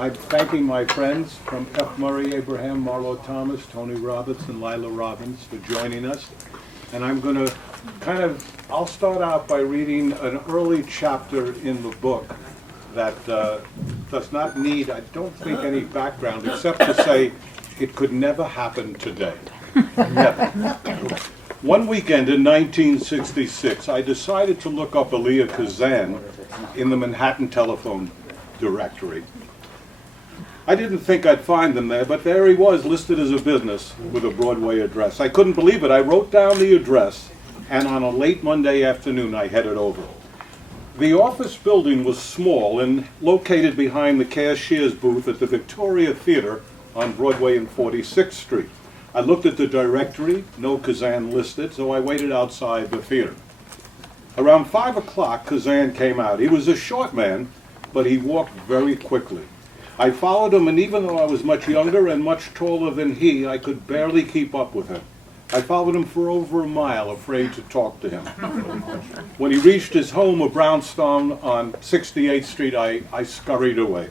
I'm thanking my friends from F. Murray Abraham, Marlo Thomas, Tony Roberts, and Lila Robbins for joining us. And I'm going to I'll start out by reading an early chapter in the book that does not need, I don't think, any background except to say it could never happen today. Never. One weekend in 1966, I decided to look up Elia Kazan in the Manhattan telephone directory. I didn't think I'd find them there, but there he was, listed as a business with a Broadway address. I couldn't believe it. I wrote down the address, and on a late Monday afternoon, I headed over. The office building was small and located behind the cashier's booth at the Victoria Theater on Broadway and 46th Street. I looked at the directory, no Kazan listed, so I waited outside the theater. Around 5 o'clock, Kazan came out. He was a short man, but he walked very quickly. I followed him, and even though I was much younger and much taller than he, I could barely keep up with him. I followed him for over a mile, afraid to talk to him. When he reached his home, a brownstone on 68th Street, I scurried away.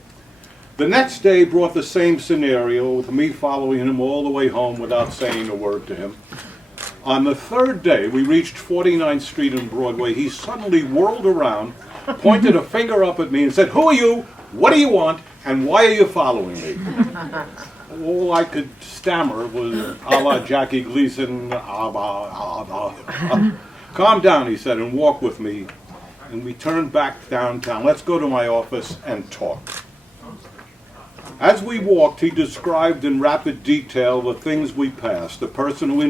The next day brought the same scenario, with me following him all the way home without saying a word to him. On the third day, we reached 49th Street and Broadway. He suddenly whirled around, pointed a finger up at me, and said, "Who are you? What do you want? And why are you following me?" All I could stammer was a la Jackie Gleason, "Calm down," he said, "and walk with me." And we turned back downtown. "Let's go to my office and talk." As we walked, he described in rapid detail the things we passed, the person who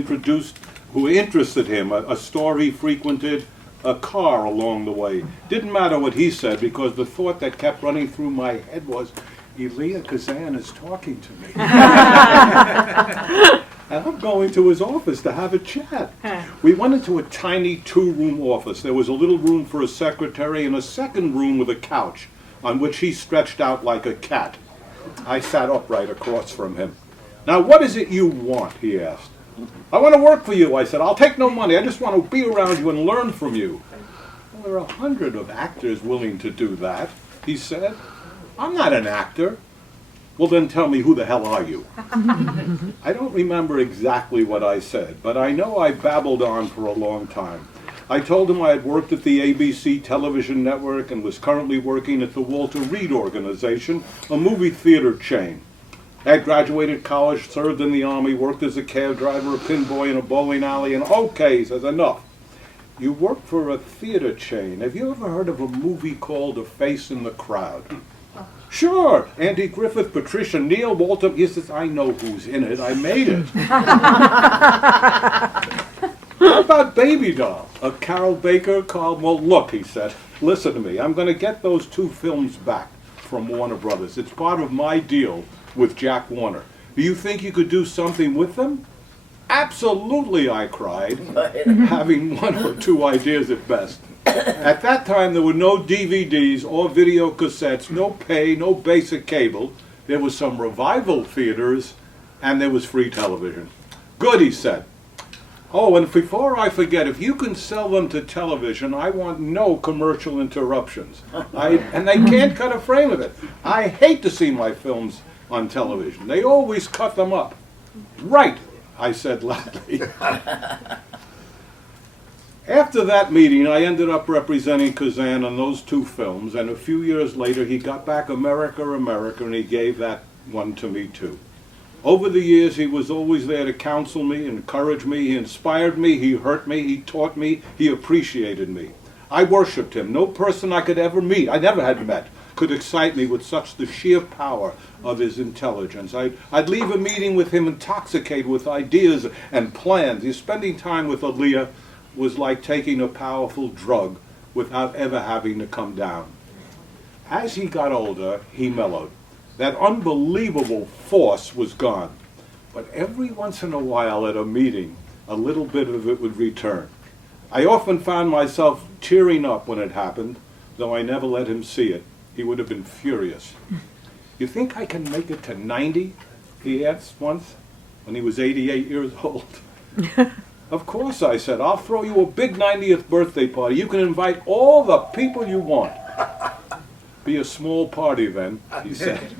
interested him, a store he frequented, a car along the way. Didn't matter what he said, because the thought that kept running through my head was, Elia Kazan is talking to me. And I'm going to his office to have a chat. We went into a tiny two-room office. There was a little room for a secretary and a second room with a couch on which he stretched out like a cat. I sat upright across from him. "Now, what is it you want?" he asked. "I want to work for you," I said. "I'll take no money. I just want to be around you and learn from you." "Well, there are 100 of actors willing to do that," he said. "I'm not an actor." "Well, then tell me, who the hell are you?" I don't remember exactly what I said, but I know I babbled on for a long time. I told him I had worked at the ABC television network and was currently working at the Walter Reed Organization, a movie theater chain. I had graduated college, served in the Army, worked as a cab driver, a pin boy in a bowling alley, and okay, he says, "Enough. You work for a theater chain. Have you ever heard of a movie called A Face in the Crowd?" "Sure. Andy Griffith, Patricia Neal, Walter." He says, "I know who's in it. I made it." "How about Baby Doll? Carol Baker, Carl?" "Well, look," he said, "listen to me. I'm going to get those 2 films back from Warner Brothers. It's part of my deal with Jack Warner. Do you think you could do something with them?" "Absolutely," I cried, having 1 or 2 ideas at best. At that time, there were no DVDs or video cassettes, no pay, no basic cable. There was some revival theaters, and there was free television. "Good," he said. "Oh, and before I forget, if you can sell them to television, I want no commercial interruptions. And they can't cut a frame of it. I hate to see my films on television. They always cut them up." "Right," I said loudly. After that meeting, I ended up representing Kazan on those 2 films, and a few years later, he got back America, America, and he gave that one to me too. Over the years, he was always there to counsel me, encourage me, he inspired me, he hurt me, he taught me, he appreciated me. I worshipped him. No person I could ever meet, I never had met, could excite me with such the sheer power of his intelligence. I'd leave a meeting with him intoxicated with ideas and plans. Spending time with Elia was like taking a powerful drug without ever having to come down. As he got older, he mellowed. That unbelievable force was gone. But every once in a while at a meeting, a little bit of it would return. I often found myself tearing up when it happened, though I never let him see it. He would have been furious. "You think I can make it to 90? He asked once, when he was 88 years old. "Of course," I said. "I'll throw you a big 90th birthday party. You can invite all the people you want." be a small party then, he said.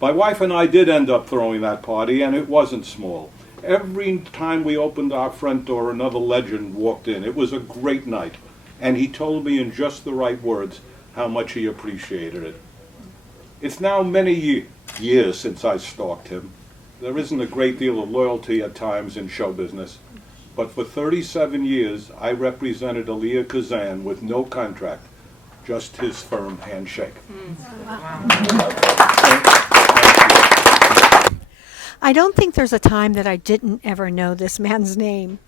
My wife and I did end up throwing that party, and it wasn't small. Every time we opened our front door, another legend walked in. It was a great night, and he told me in just the right words how much he appreciated it. It's now many years since I stalked him. There isn't a great deal of loyalty at times in show business, but for 37 years I represented Elia Kazan with no contract, just his firm handshake. I don't think there's a time that I didn't ever know this man's name.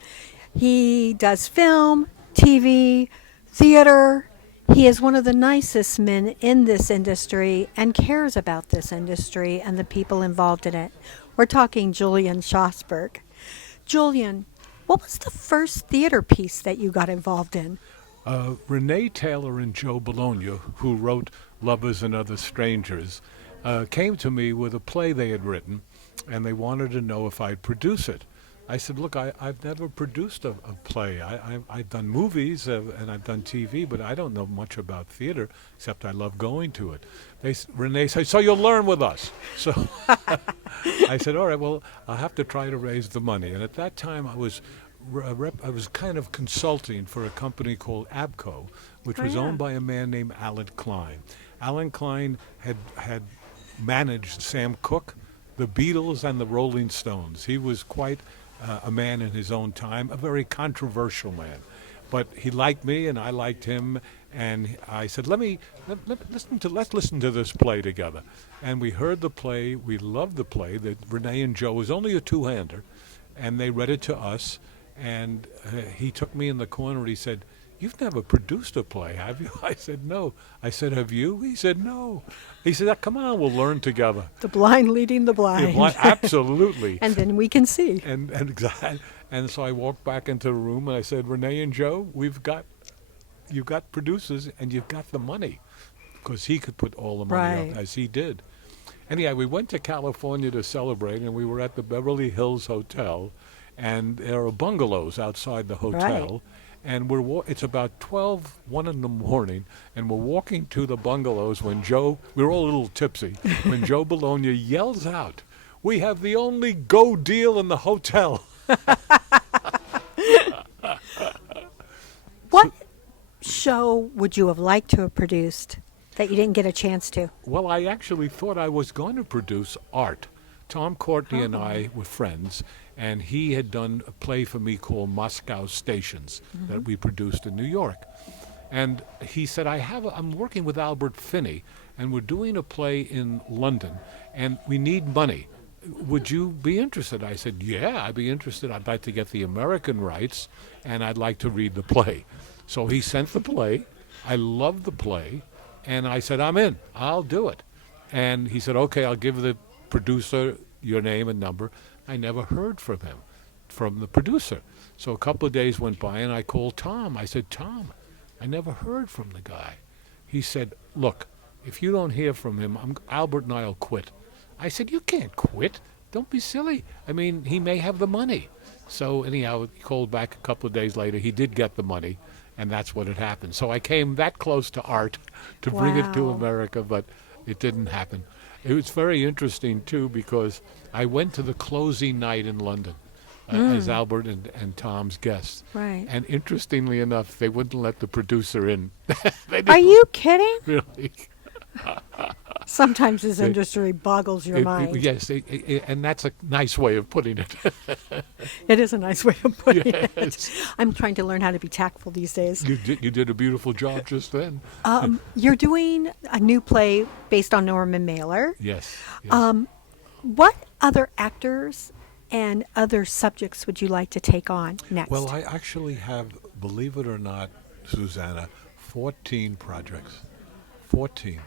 He does film, TV, theater. He is one of the nicest men in this industry and cares about this industry and the people involved in it. We're talking Julian Schlossberg. Julian, what was the first theater piece that you got involved in? Renee Taylor and Joe Bologna, who wrote Lovers and Other Strangers, came to me with a play they had written, and they wanted to know if I'd produce it. I said, look, I've never produced a play. I've done movies and I've done TV, but I don't know much about theater, except I love going to it. Renee said, so you'll learn with us. So I said, all right, well, I'll have to try to raise the money. And at that time, I was kind of consulting for a company called Abco, which was owned by a man named Alan Klein. Alan Klein had managed Sam Cooke, the Beatles, and the Rolling Stones. He was quite a man in his own time, a very controversial man. But he liked me and I liked him, and I said, let's listen to this play together. And we heard the play, we loved the play. That Renee and Joe was only a two-hander, and they read it to us, and he took me in the corner and he said, you've never produced a play, have you? I said, no. I said, have you? He said, no. He said, come on, we'll learn together. The blind leading the blind. Absolutely. And then we can see. And so I walked back into the room and I said, Renee and Joe, you've got producers and you've got the money, because he could put all the money up as he did. Anyhow, we went to California to celebrate, and we were at the Beverly Hills Hotel, and there are bungalows outside the hotel. Right. And it's about 1 in the morning, and we're walking to the bungalows when we were all a little tipsy, when Joe Bologna yells out, we have the only go deal in the hotel. What show would you have liked to have produced that you didn't get a chance to? Well, I actually thought I was going to produce Art. Tom Courtney and I were friends, and he had done a play for me called Moscow Stations that we produced in New York. And he said, I'm working with Albert Finney, and we're doing a play in London, and we need money. Would you be interested? I said, yeah, I'd be interested. I'd like to get the American rights, and I'd like to read the play. So he sent the play. I loved the play, and I said, I'm in. I'll do it. And he said, okay, I'll give the producer your name and number. I never heard from him, from the producer. So a couple of days went by, and I called Tom. I said, Tom, I never heard from the guy. He said, look, if you don't hear from him, Albert and I will quit. I said, you can't quit. Don't be silly. I mean, he may have the money. So anyhow, he called back a couple of days later. He did get the money, and that's what had happened. So I came that close to Art to bring it to America, but it didn't happen. It was very interesting, too, because I went to the closing night in London as Albert and Tom's guests. Right. And interestingly enough, they wouldn't let the producer in. Are you kidding? Really? Sometimes this industry boggles your mind. Yes, and that's a nice way of putting it. It is a nice way of putting Yes. it. I'm trying to learn how to be tactful these days. You did a beautiful job just then. You're doing a new play based on Norman Mailer. Yes. What other actors and other subjects would you like to take on next? Well, I actually have, believe it or not, Susanna, 14 projects. 14.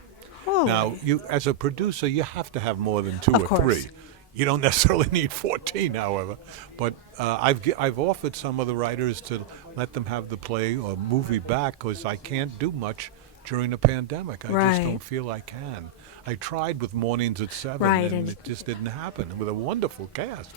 Holy. Now, you as a producer, you have to have more than two Of or course. 3. You don't necessarily need 14, however. But I've offered some of the writers to let them have the play or movie back, because I can't do much during the pandemic. I just don't feel I can. I tried with Mornings at 7, and it just didn't happen, with a wonderful cast.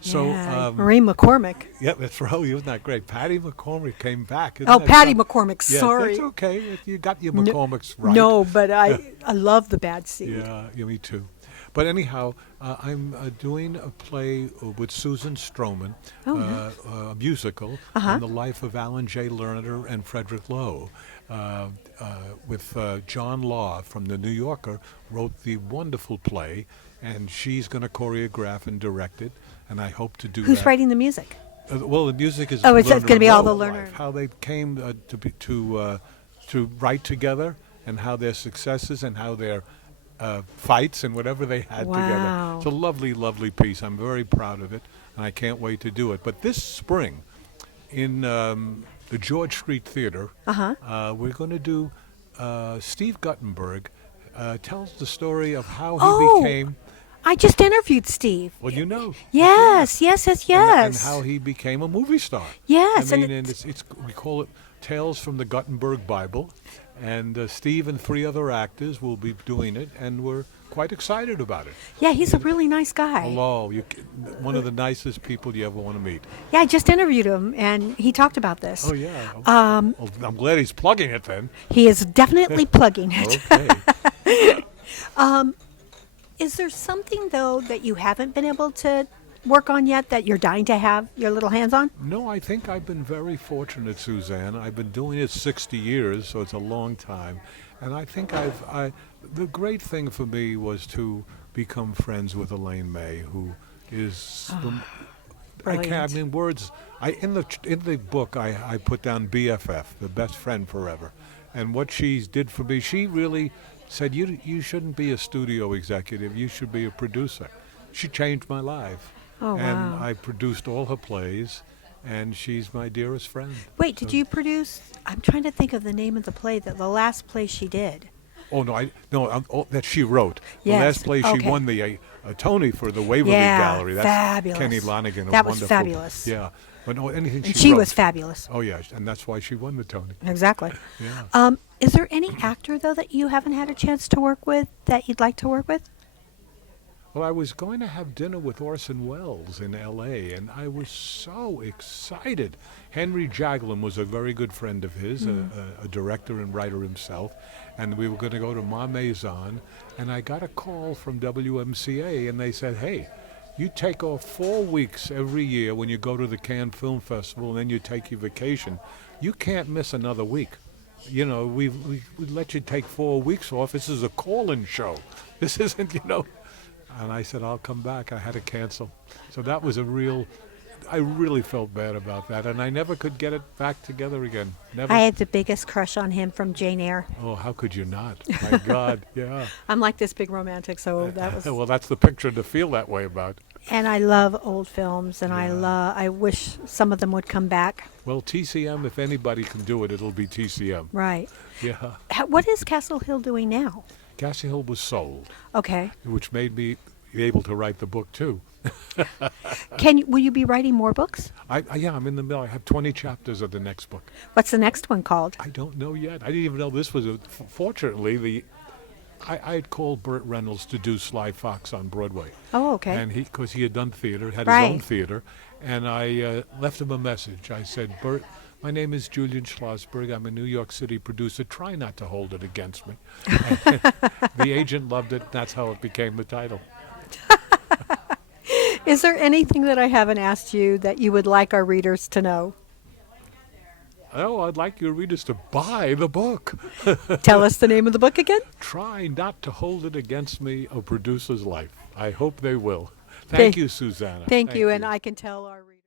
So, Yeah, Marie McCormick. yeah, that's right. Isn't that great? Patty McCormick came back. Isn't Oh, that Patty some- McCormick. Yeah, Sorry. that's okay. You got your McCormicks right. No, but I love the Bad Seed. Yeah, me too. But anyhow, I'm doing a play with Susan Stroman, Oh, nice. a musical on the life of Alan J. Lerner and Frederick Lowe. With John Law from The New Yorker, wrote the wonderful play, and she's going to choreograph and direct it, and I hope to do Who's that. writing the music? Well, the music is Oh, it's Lerner gonna and be all the Lowe Lerner. life, how they came to write together, and how their successes and how their fights and whatever they had Wow. together. It's a lovely, lovely piece. I'm very proud of it, and I can't wait to do it. But this spring, in the George Street Theater, we're going to do Steve Guttenberg tells the story of how he Oh, became. I just interviewed Steve. Well, you know. Yes, yes, yes, yes. And how he became a movie star. Yes, I and mean, and it's we call it Tales from the Guttenberg Bible, and Steve and 3 other actors will be doing it, and we're quite excited about it. Yeah, he's a really nice guy. Hello, one of the nicest people you ever want to meet. Yeah, I just interviewed him, and he talked about this. Oh yeah. Well, I'm glad he's plugging it then. He is definitely plugging it. Okay. Is there something, though, that you haven't been able to work on yet that you're dying to have your little hands on? No, I think I've been very fortunate, Suzanne. I've been doing it 60 years, so it's a long time. And I think the great thing for me was to become friends with Elaine May, who is Brilliant. I mean, words. In the book, I put down BFF, the best friend forever. And what she did for me, she really said, you shouldn't be a studio executive, you should be a producer. She changed my life. Oh, And wow. I produced all her plays, and she's my dearest friend. Wait, did you produce? I'm trying to think of the name of the play, the last play she did. Oh no, that she wrote. The Yes, last play she okay. won the a Tony for the Waverly Yeah, Gallery. That's fabulous. Kenny Lonergan. That was wonderful. fabulous. Yeah, but no, anything And she she wrote. was fabulous. Oh yeah, and that's why she won the Tony. Exactly. Yeah. Is there any actor, though, that you haven't had a chance to work with that you'd like to work with? Well, I was going to have dinner with Orson Welles in L.A., and I was so excited. Henry Jaglin was a very good friend of his, a director and writer himself, and we were going to go to Ma Maison, and I got a call from WMCA, and they said, hey, you take off 4 weeks every year when you go to the Cannes Film Festival, and then you take your vacation. You can't miss another week. You know, we let you take 4 weeks off. This is a call-in show. This isn't, And I said, I'll come back. I had to cancel. So that was I really felt bad about that. And I never could get it back together again. Never. I had the biggest crush on him from Jane Eyre. Oh, how could you not? My God, yeah. I'm like this big romantic, so that was. Well, that's the picture to feel that way about. And I love old films, and I wish some of them would come back. Well, TCM, if anybody can do it, it'll be TCM. Right. Yeah. What is Castle Hill doing now? Cassie Hill was sold, Okay. which made me able to write the book, too. Will you be writing more books? Yeah, I'm in the middle. I have 20 chapters of the next book. What's the next one called? I don't know yet. I didn't even know this was fortunately, I had called Burt Reynolds to do Sly Fox on Broadway. Oh, okay. And because he had done theater, had his Right. own theater, and I left him a message. I said, Burt, my name is Julian Schlossberg. I'm a New York City producer. Try not to hold it against me. The agent loved it. That's how it became the title. Is there anything that I haven't asked you that you would like our readers to know? Oh, I'd like your readers to buy the book. Tell us the name of the book again. Try not to hold it against me, A Producer's Life. I hope they will. Thank you, Susanna. Thank you, and I can tell our readers.